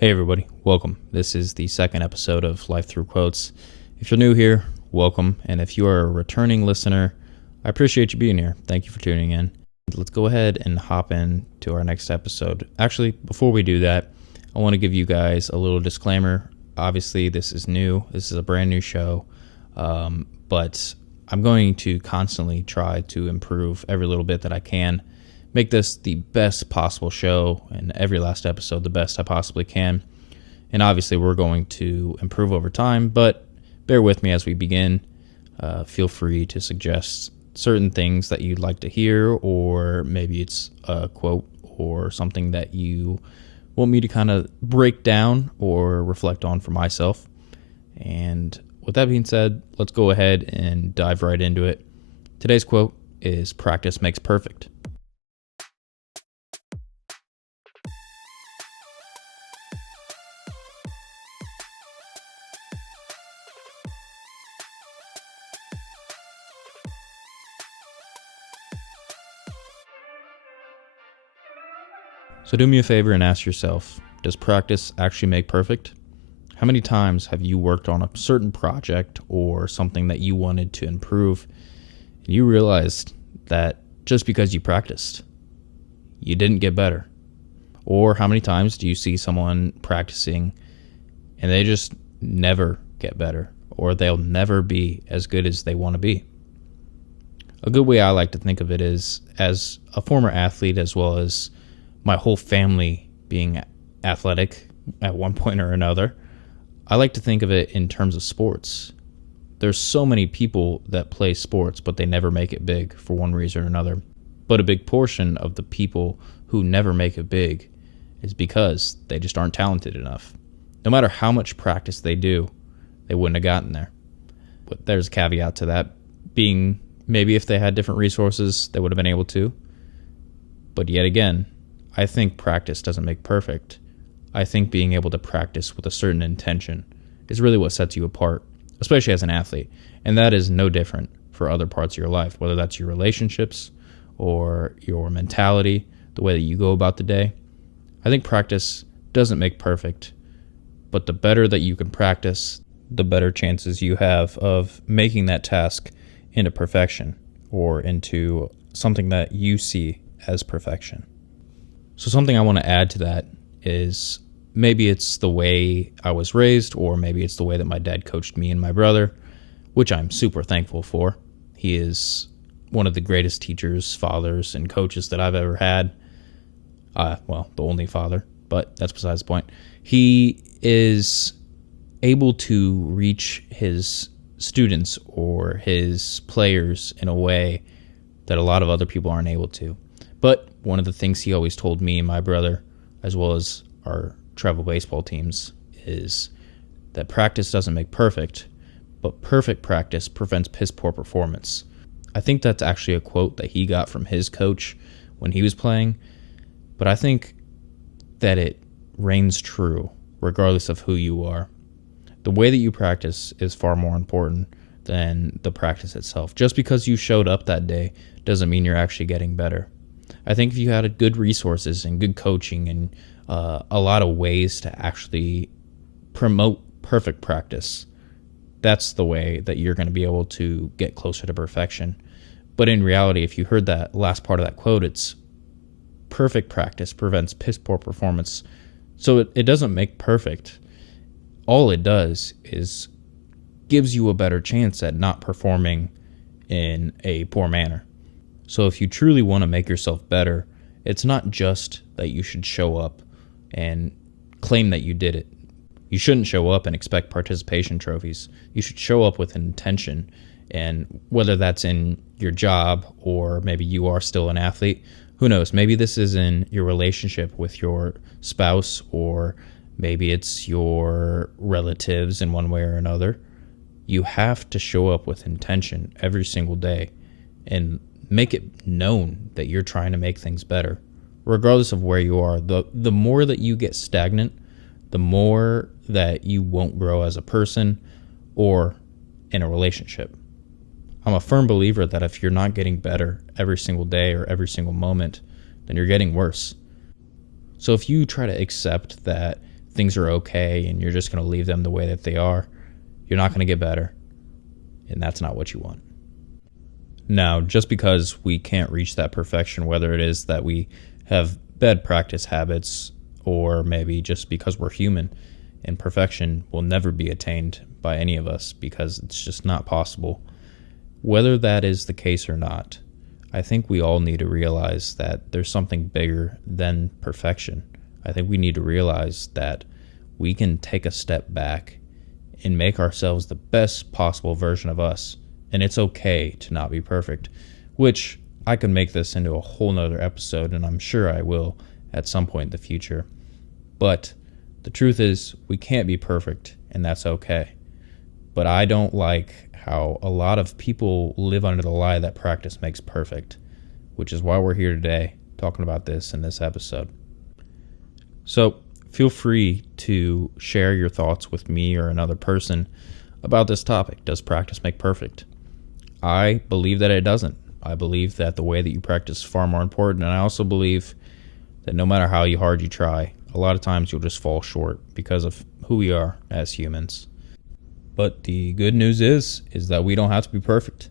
Hey everybody, welcome. This is the second episode of Life Through Quotes. If you're new here, welcome. And if you are a returning listener, I appreciate you being here. Thank you for tuning in. Let's go ahead and hop into our next episode. Actually, before we do that, I want to give you guys a little disclaimer. Obviously, this is new. This is a brand new show. But I'm going to constantly try to improve every little bit that I can. Make this the best possible show, and every last episode the best I possibly can. And obviously we're going to improve over time, but bear with me as we begin. Feel free to suggest certain things that you'd like to hear, or maybe it's a quote or something that you want me to kind of break down or reflect on for myself. And with that being said, let's go ahead and dive right into it. Today's quote is "Practice makes perfect." So do me a favor and ask yourself, does practice actually make perfect? How many times have you worked on a certain project or something that you wanted to improve, and you realized that just because you practiced, you didn't get better? Or how many times do you see someone practicing and they just never get better, or they'll never be as good as they want to be? A good way I like to think of it is, as a former athlete, as well as my whole family being athletic at one point or another, I like to think of it in terms of sports. There's so many people that play sports, but they never make it big for one reason or another. But a big portion of the people who never make it big is because they just aren't talented enough. No matter how much practice they do, they wouldn't have gotten there. But there's a caveat to that, being maybe if they had different resources, they would have been able to. But yet again, I think practice doesn't make perfect. I think being able to practice with a certain intention is really what sets you apart, especially as an athlete. And that is no different for other parts of your life, whether that's your relationships or your mentality, the way that you go about the day. I think practice doesn't make perfect, but the better that you can practice, the better chances you have of making that task into perfection, or into something that you see as perfection. So something I want to add to that is, maybe it's the way I was raised, or maybe it's the way that my dad coached me and my brother, which I'm super thankful for. He is one of the greatest teachers, fathers, and coaches that I've ever had. The only father, but that's besides the point. He is able to reach his students or his players in a way that a lot of other people aren't able to. But one of the things he always told me and my brother, as well as our travel baseball teams, is that practice doesn't make perfect, but perfect practice prevents piss poor performance. I think that's actually a quote that he got from his coach when he was playing, but I think that it reigns true regardless of who you are. The way that you practice is far more important than the practice itself. Just because you showed up that day doesn't mean you're actually getting better. I think if you had good resources and good coaching and a lot of ways to actually promote perfect practice, that's the way that you're going to be able to get closer to perfection. But in reality, if you heard that last part of that quote, it's perfect practice prevents piss poor performance. So it doesn't make perfect. All it does is gives you a better chance at not performing in a poor manner. So if you truly want to make yourself better, it's not just that you should show up and claim that you did it. You shouldn't show up and expect participation trophies. You should show up with an intention, and whether that's in your job or maybe you are still an athlete, who knows? Maybe this is in your relationship with your spouse, or maybe it's your relatives in one way or another. You have to show up with intention every single day and make it known that you're trying to make things better, regardless of where you are. The more that you get stagnant, the more that you won't grow as a person or in a relationship. I'm a firm believer that if you're not getting better every single day or every single moment, then you're getting worse. So if you try to accept that things are okay and you're just going to leave them the way that they are, you're not going to get better. And that's not what you want. Now, just because we can't reach that perfection, whether it is that we have bad practice habits or maybe just because we're human, and perfection will never be attained by any of us because it's just not possible. Whether that is the case or not, I think we all need to realize that there's something bigger than perfection. I think we need to realize that we can take a step back and make ourselves the best possible version of us. And it's okay to not be perfect, which I could make this into a whole nother episode, and I'm sure I will at some point in the future. But the truth is, we can't be perfect, and that's okay. But I don't like how a lot of people live under the lie that practice makes perfect, which is why we're here today talking about this in this episode. So feel free to share your thoughts with me or another person about this topic. Does practice make perfect? I believe that it doesn't. I believe that the way that you practice is far more important, and I also believe that no matter how hard you try, a lot of times you'll just fall short because of who we are as humans. But the good news is that we don't have to be perfect.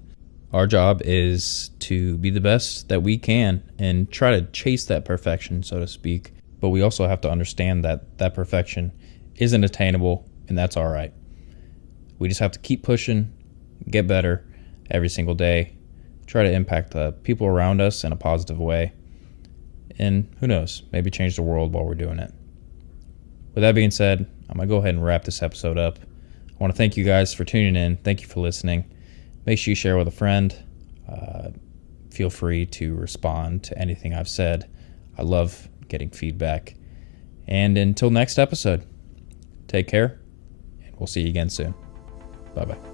Our job is to be the best that we can and try to chase that perfection, so to speak. But we also have to understand that that perfection isn't attainable, and that's all right. We just have to keep pushing, get better every single day, try to impact the people around us in a positive way, and who knows, maybe change the world while we're doing it. With that being said, I'm going to go ahead and wrap this episode up. I want to thank you guys for tuning in. Thank you for listening. Make sure you share with a friend. Feel free to respond to anything I've said. I love getting feedback. And until next episode, take care, and we'll see you again soon. Bye-bye.